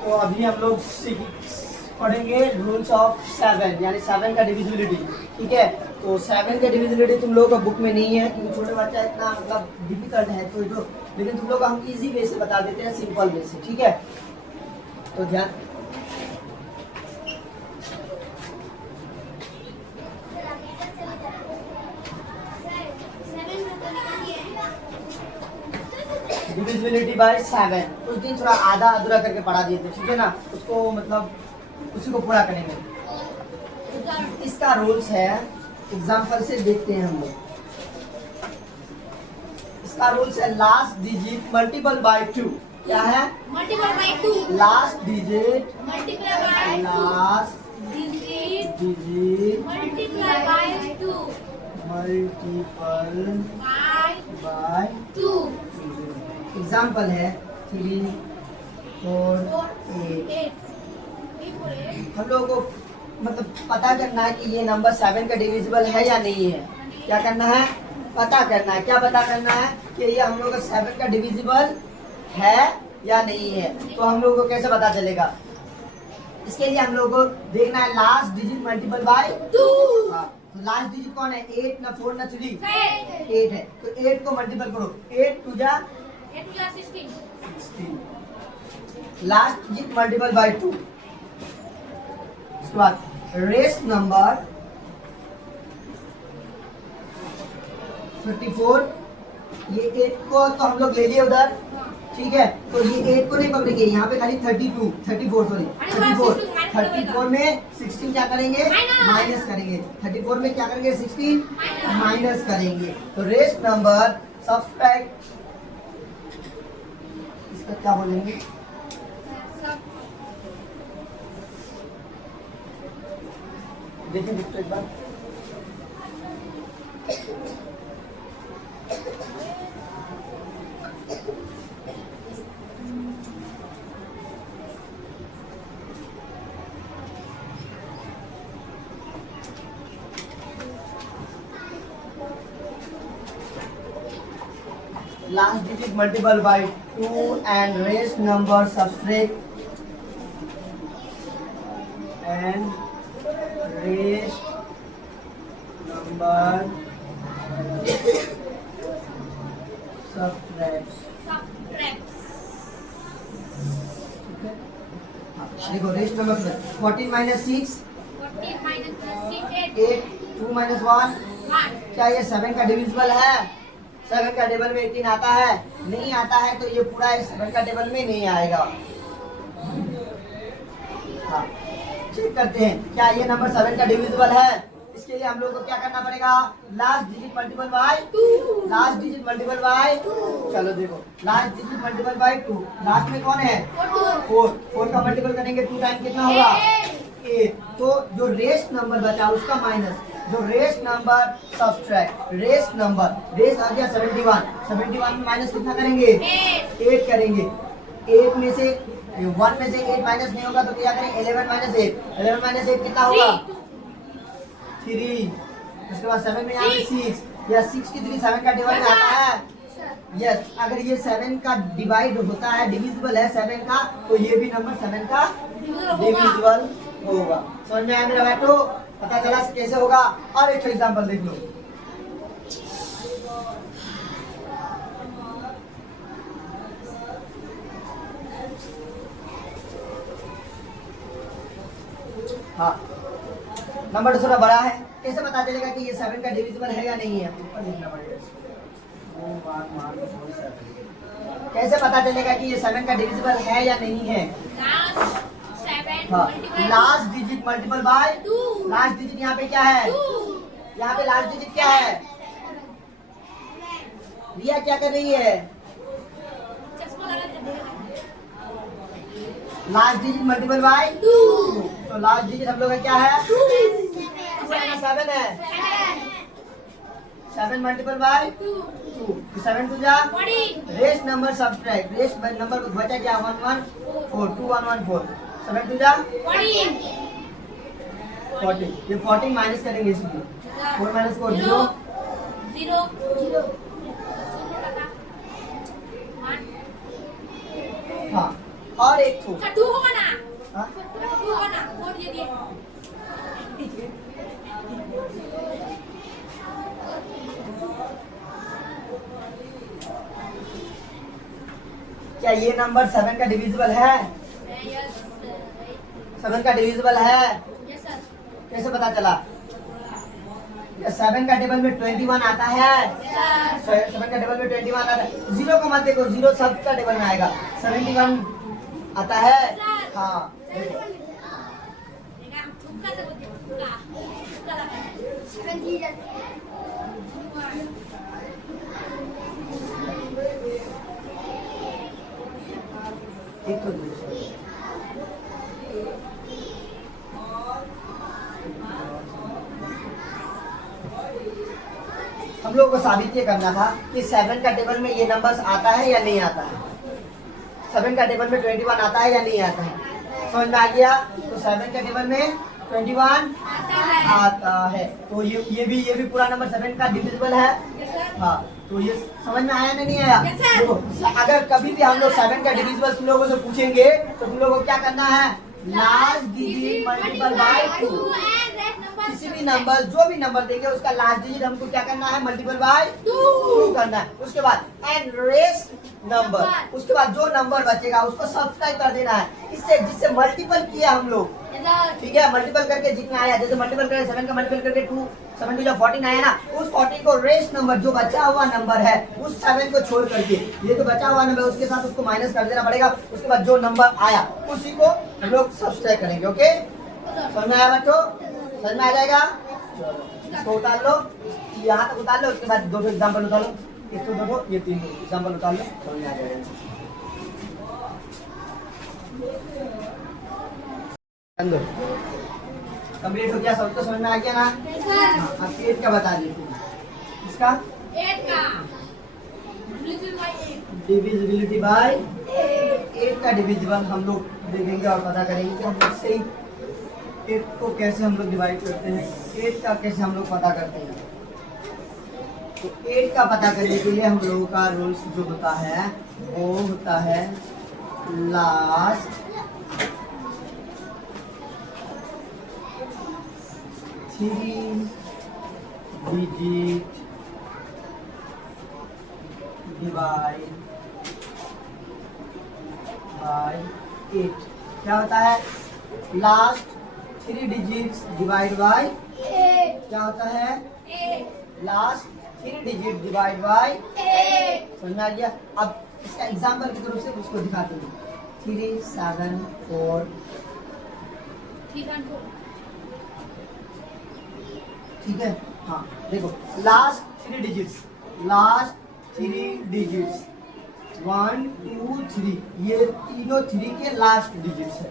तो अभी हम लोग पढ़ेंगे रूल्स ऑफ 7 यानी 7 का डिविजिबिलिटी। ठीक है, तो 7 का डिविजिबिलिटी तुम लोगों का बुक में नहीं है क्योंकि छोटे बच्चा इतना मतलब डिफिकल्ट है तो लेकिन तुम लोग हम इजी वे से बता देते हैं, सिंपल वे से। ठीक है, तो ध्यान डिविजिबिलिटी बाय 7 उस दिन थोड़ा आधा अधूरा करके पढ़ा दिए थे। ठीक है ना, उसको मतलब उसी को पूरा करेंगे। इसका रूल्स है, एग्जांपल से देखते हैं हम लोग। इसका रूल्स है लास्ट डिजिट मल्टीपल बाय 2। क्या है? Multiple by 2। Last digit multiple by 2। Last digit digit multiple by 2। Multiple by 2। Example है 3, 4, 8। हम लोगों को मतलब पता करना है कि ये नंबर 7 का डिविजिबल है या नहीं है। क्या करना है? पता करना है। क्या पता करना है कि ये हम लोग का 7 का डिविजिबल है या नहीं है। तो हम लोग को कैसे पता चलेगा? इसके लिए हम लोग को देखना है लास्ट डिजिट मल्टीपल बाय 2। तो लास्ट डिजिट कौन है? 8 ना 4 ना 3? 8 है। तो 8 को मल्टीपल करो। 8 2 जा 16। Last digit multiple by 2। उसके बाद रेस्ट नंबर 34। ये 8 को तो हम लोग ले लिए उधर। ठीक है, तो ये 8 को नहीं पकड़ेंगे, यहाँ पे खाली 34 सॉरी 34 में 16 क्या करेंगे? माइनस करेंगे। 34 में क्या करेंगे? 16 माइनस करेंगे। तो रेस्ट नंबर सब्ट्रैक्ट, इसका क्या बोलेंगे? देखिए बुक तो एक बार। Last digit multiple by 2 and rest number subtract and rest number subtract. देखो रेस्ट नंबर 14 माइनस 6 8 2 माइनस 1। क्या ये 7 का डिविजिबल है? 7 का टेबल में 18 आता है? नहीं आता है, तो ये पूरा 7 का टेबल में नहीं आएगा। हाँ, चेक करते हैं क्या ये नंबर 7 का डिविजिबल है। इसके लिए हम लोग को क्या करना पड़ेगा? Last digit multiple by 2। Last digit multiple by 2। चलो देखो, last digit multiple by 2। Last में कौन है? 4 का मल्टीपल करेंगे 2 टाइम कितना होगा? 8। तो जो रेस्ट नंबर बचा उसका माइनस, जो rest number subtract rest number. Rest आ गया 71 में माइनस कितना करेंगे? 8 करेंगे। 8 में से 1 में से 8 माइनस नहीं होगा तो क्या करें? 11 माइनस 8। 11 माइनस 8 कितना होगा? 3। उसके बाद 7 में यहाँ पे 6 या 6 की 3 7 का टेबल में आता है। यस, अगर ये 7 का डिवाइड होता है, डिविजिबल है 7 का, तो ये भी नंबर 7 का डिविजिबल होगा। समझ में आया मेरा बेटो? पता चला कैसे होगा? और एक एग्जांपल देख लो। हाँ, नंबर थोड़ा बड़ा है, कैसे पता चलेगा कि ये 7 का डिविजिबल है या नहीं है? ऊपर लिखना पड़ेगा। कैसे पता चलेगा कि ये 7 का डिविजिबल है या नहीं है? Last digit multiple by 2। Last digit यहाँ पे क्या है? यहाँ पे लास्ट डिजिट क्या है? रिया क्या कर रही है? Last digit multiple by 2। तो लास्ट डिजिट हम लोग का क्या है? 7 है। 7 मल्टीपल बाय 2। 7 2 जा rest number subtract. Rest number बचा क्या? 1 1 4 2 1 1 4। 7 2 जा 14। ये 14 माइनस करेंगे इसमें। 4 माइनस 4 0 0। हाँ, और एक 2 होगा ना? क्या ये नंबर 7 का डिविजिबल है? Yes, 7 का डिविजिबल है? yes sir. कैसे पता चला? 7 का टेबल में 21 आता है। Yes sir. 7 का टेबल में 21 आता है। 0 को मत देखो, 0 सब का टेबल में आएगा। 71 आता है। हाँ देखो। देखा, तुक्का से बोलते हैं, तुक्का लगा है। एक तो दूसरा। हम लोगों को साबित ये करना था कि 7 का टेबल में ये नंबर्स आता है या नहीं आता है। 7 का टेबल में 21 आता है या नहीं आता है, समझ में आ गया? तो 7 का टेबल में 21 आता है। तो ये भी पूरा नंबर 7 का डिविजिबल है। हाँ, तो ये समझ में आया नहीं आया? Yes, sir. देखो, अगर कभी भी हम लोग 7 का डिविजिबल तुम लोगों से पूछेंगे तो तुम लोगों को क्या करना है? Last digit multiple by 2। किसी भी नंबर, जो भी नंबर देंगे उसका लास्ट डिजिट हमको क्या करना है? मल्टीपल बाय 2 करना है। उसके बाद एंड रेस्ट नंबर, उसके बाद जो नंबर बचेगा उसको सब्सट्रैक्ट कर देना है इससे, जिससे मल्टीपल किया हम लोग। ठीक है, मल्टीपल करके जितना आया, जैसे मल्टीपल करके 7 का मल्टीपल करके 2, 7 2 14 आया ना, उस 14 को रेस्ट नंबर, जो बचा हुआ नंबर है उस 7 को छोड़ करके, ये जो बचा हुआ नंबर उसके साथ उसको माइनस कर देना पड़ेगा। उसके बाद जो नंबर आया उसी को हम लोग सब्सट्रैक्ट करेंगे। ओके, समझ में आया बच्चों? समझ में आ जाएगा? चलो इसको उतार लो, यहाँ तक उतार लो। उसके बाद दो एग्जाम्पल उतार लो, इसको देखो, ये 3 एग्जाम्पल उतार लो, समझ में आ जाएगा। कंप्लीट हो गया, सबको समझ में आ गया ना? हाँ, अब 8 का बता दीजिए। इसका डिविजिबिलिटी बाय 8 का डिविजिबल हम लोग देखेंगे और पता करेंगे कि हम लोग सही 8 को कैसे हम लोग डिवाइड करते हैं, 8 का कैसे हम लोग पता करते हैं। तो 8 का पता करने के लिए हम लोगों का रूल्स जो होता है वो होता है लास्ट डिजिट डिवाइड बाय 8। क्या होता है? लास्ट 3 डिजिट्स डिवाइड बाय, क्या होता है? Last 3 digit divide by. समझ में आ गया? अब इसका एग्जाम्पल की तरफ से उसको दिखाते हैं। 3 7 4। ठीक है, हाँ देखो, लास्ट 3 डिजिट्स, लास्ट 3 डिजिट्स 1 2 3, ये तीनों 3 के लास्ट डिजिट्स है।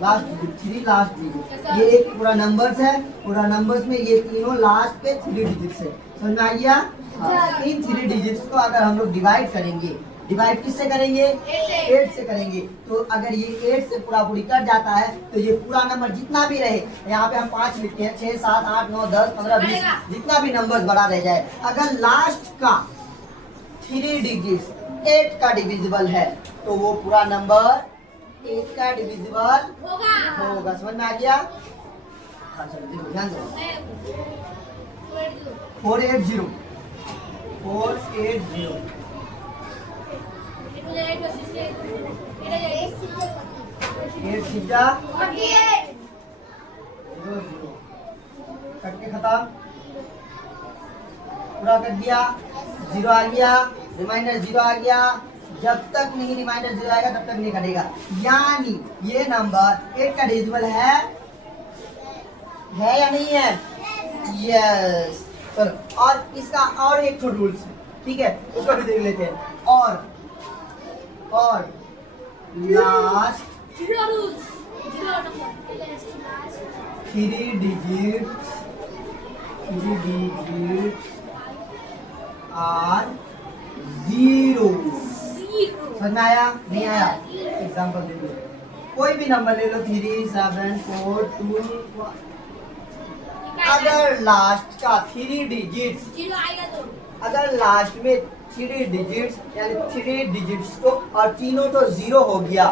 लास्ट डिजिट 3 लास्ट डिजिट, ये एक पूरा नंबर्स है, पूरा नंबर्स में ये तीनों लास्ट के 3 डिजिट्स है। समझ में आ गया? हाँ, इन 3 डिजिट्स को अगर हम लोग डिवाइड करेंगे, डिवाइड किससे करेंगे? 8 से करेंगे। तो अगर ये 8 से पूरा पूरी कट जाता है तो ये पूरा नंबर जितना भी रहे, यहाँ पे हम 5 लिखते हैं, 6 7 8 9 10 15 20, जितना भी नंबर बड़ा रह जाए, अगर लास्ट का 3 डिजिट्स 8 का डिविजिबल है तो वो पूरा नंबर 8 का डिविजिबल होगा। समझ में आ गया? हाँ चलो देखो, ध्यान दो। 480 8 सीधा 0 0 कट के खत्म, पूरा कर दिया, 0 आ गया, रिमाइंडर 0 आ गया। जब तक नहीं रिमाइंडर 0 आएगा तब तक नहीं कटेगा। यानी ये नंबर 8 का डिविजिबल है या नहीं है? यस। चलो, और इसका और एक तो रूल्स है, ठीक है, उसको भी देख लेते हैं। और लास्ट 3 डिजिट्स आर 0। समझ में आया? नहीं आया? एग्जाम्पल दे दो, कोई भी नंबर ले लो, 3 7 4 2 1। अगर लास्ट का 3 डिजिट्स, अगर लास्ट में 3 डिजिट्स यानी 3 डिजिट्स को और तीनों तो 0 हो गया,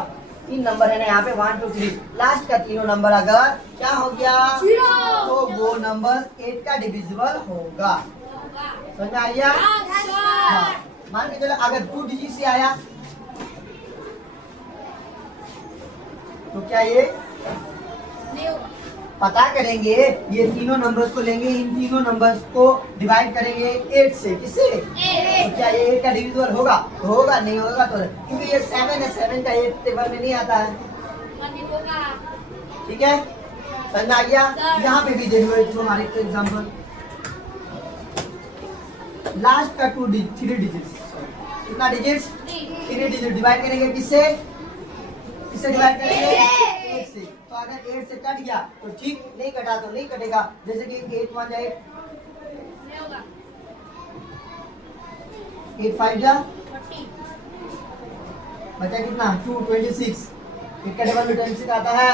3 नंबर है ना यहाँ पे 1 2 3, लास्ट का तीनों नंबर अगर क्या हो गया? 0, तो वो नंबर 8 का डिविजिबल होगा। समझ में आ गया? हाँ, मान के चलो अगर 2 डिजिट से आया तो क्या ये नहीं होगा। पता करेंगे, ये तीनों नंबर्स को लेंगे, इन तीनों नंबर्स को डिवाइड करेंगे 8 से। किससे? तो क्या ये 8 का डिविजिबल होगा? होगा, नहीं होगा तो क्योंकि ये 7 है, 7 का 8 टेबल में नहीं आता है। नहीं होगा। ठीक है, समझ में आ गया? यहाँ पे भी देख लो एक हमारे एग्जाम्पल, लास्ट का 3 डिजिट्स, कितना डिजिट्स? 3 डिजिट डिवाइड करेंगे किससे? किससे डिवाइड करेंगे? 8 से। तो अगर 8 से कट गया तो ठीक, नहीं कटा तो नहीं कटेगा। जैसे कि 8 1 8, नहीं होगा। 8 5 जा 40। बचा कितना? 2 26। एक का टेबल में 26 आता है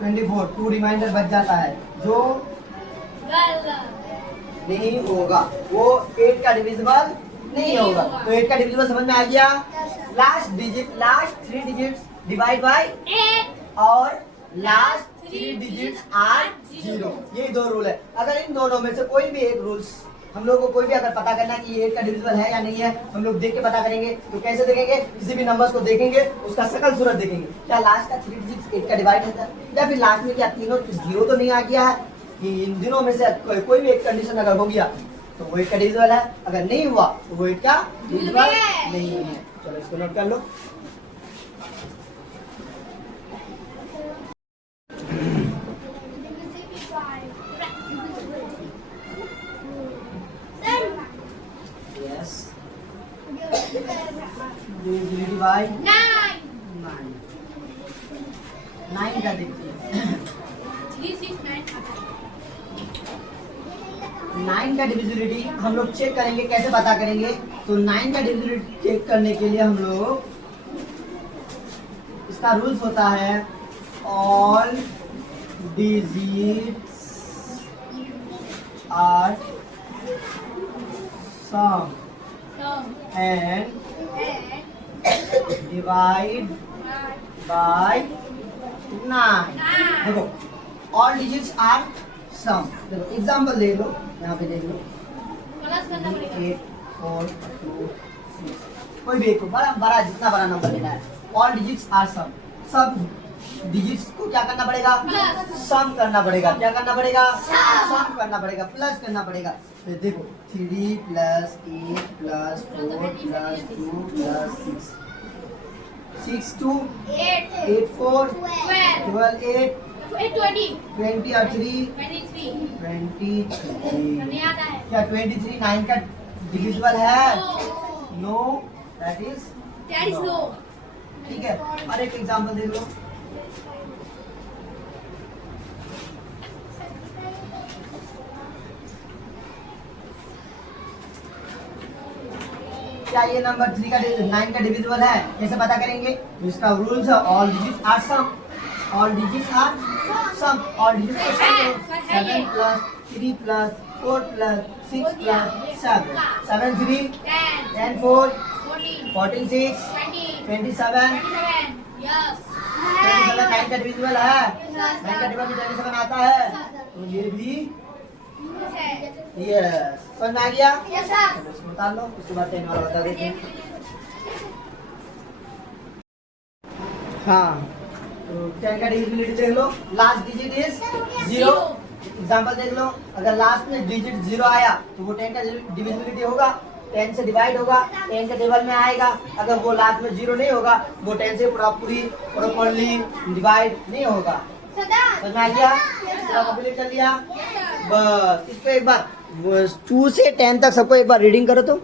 24, 2 रिमाइंडर बच जाता है जो गलत। नहीं होगा, वो 8 का डिविजिबल नहीं होगा। तो 8 का डिविजिबल समझ में आ गया? Last digit, last 3 digits divide by 8 और लास्ट 3 डिजिट्स आर 0। ये 2 रूल है। अगर इन दोनों में से कोई भी एक रूल्स हम लोग को कोई भी अगर पता करना है कि ये 8 का डिविजिबल है या नहीं है, हम लोग देख के पता करेंगे। तो कैसे देखेंगे? किसी भी नंबर्स को देखेंगे, उसका शकल सूरत देखेंगे, क्या लास्ट का 3 डिजिट्स 8 का डिवाइड होता है, या फिर लास्ट में क्या तीनों 0 तो नहीं आ गया है। कि इन दिनों में से कोई भी एक कंडीशन अगर हो गया तो वो 8 का डिविजिबल है, अगर नहीं हुआ तो वो 8 का डिविजिबल नहीं है। चलो इसको नोट कर लो। यस, डिविजिबिलिटी बाय 9 का देखिए 3 6 9 आता है। 9 का डिविजिबिलिटी हम लोग चेक करेंगे, कैसे पता करेंगे? तो 9 का डिविजिबिलिटी चेक करने के लिए हम लोग, इसका रूल्स होता है all digits are sum and divide by 9। देखो, ऑल डिजिट्स आर सम। देखो एग्जांपल देख लो, यहाँ पे देख लो, प्लस करना पड़ेगा। 8 4 2 6, कोई भी एक को बड़ा बड़ा जितना बड़ा नंबर लेना है। ऑल डिजिट्स आर सम, सब डिजिट्स को क्या करना पड़ेगा? सम करना पड़ेगा। क्या करना पड़ेगा? सम करना पड़ेगा, प्लस करना पड़ेगा। तो देखो 3 प्लस 8 प्लस 4 प्लस 2 प्लस 6, 6 2 8 8 4 12 12 8 20 20 और 3 23 23। नहीं आता है। क्या 23 9 का डिविजिबल है? No, that is no. ठीक है। और एक एग्जांपल देख लो, क्या ये नंबर 3 का 9 का डिविजिबल है? कैसे पता करेंगे? तो इसका रूल्स है all digits are sum, all digits are sum, all digits को सम करो। 7 plus 3 plus 4 plus 6 plus 7 7 3 10 4 14 6 27 yes 27 9 का डिविजिबल है। 9 का डिविजिबल 27 आता है, तो ये भी यस। समझ में आ गया? Yes sir. चलो इसको उतार लो, उसके बाद 10 वाला बता देते हैं। हाँ, तो 10 का डिविजिबिलिटी देख लो, लास्ट डिजिट इज 0। एग्जांपल देख लो, अगर लास्ट में डिजिट 0 आया तो वो 10 का डिविजिबिलिटी होगा, 10 से डिवाइड होगा, 10 के टेबल में आएगा। अगर वो लास्ट में 0 नहीं होगा, वो 10 से प्रॉपर्ली डिवाइड नहीं होगा। समझ में आ गया? पूरा कंप्लीट कर लिया? बस इसको एक बार 2 से 10 तक सबको एक बार रीडिंग करो तो।